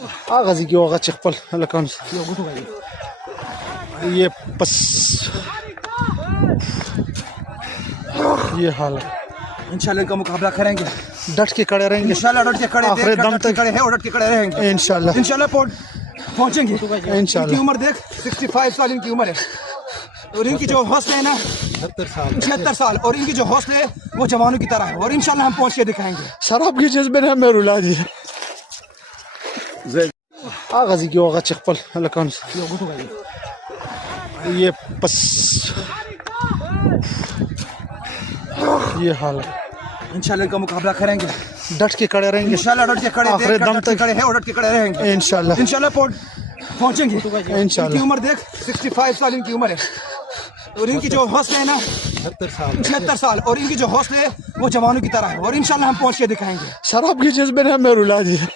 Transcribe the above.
आगाज़ी की होगा चप्पल लकन ये बस ये हाल है। इंशाल्लाह इनका मुकाबला करेंगे, डट के खड़े रहेंगे इंशाल्लाह डट के खड़े आखिरी दम तक खड़े हैं और डट के खड़े रहेंगे इंशाल्लाह इंशाल्लाह पहुंचेंगे। इनकी इंशाल्लाह। उम्र देख 65 साल इनकी उम्र है और इनकी जो हौसले है ना 76 साल और इनकी जो हौसले है वो जवानों की तरह है और इंशाल्लाह हम पहुंच के दिखाएंगे। शराब के जज्बे ने हमें रुला दिया। आगाज़ी की होगा चप्पल लकन ये बस ये हाल है। इंशाल्लाह इनका मुकाबला करेंगे, डट के खड़े रहेंगे इंशाल्लाह डट के खड़े आखिरी दम तक खड़े हैं और डट के खड़े रहेंगे इंशाल्लाह इंशाल्लाह पहुंचेंगे। इंशाल्लाह। इनकी उम्र देख 65 साल इनकी उम्र है और इनकी जो हौसले है ना 76 साल और इनकी जो हौसले है वो जवानों की तरह है और इंशाल्लाह हम पहुंच के दिखाएंगे। शराब के जज्बे ने हमें रुला दिया।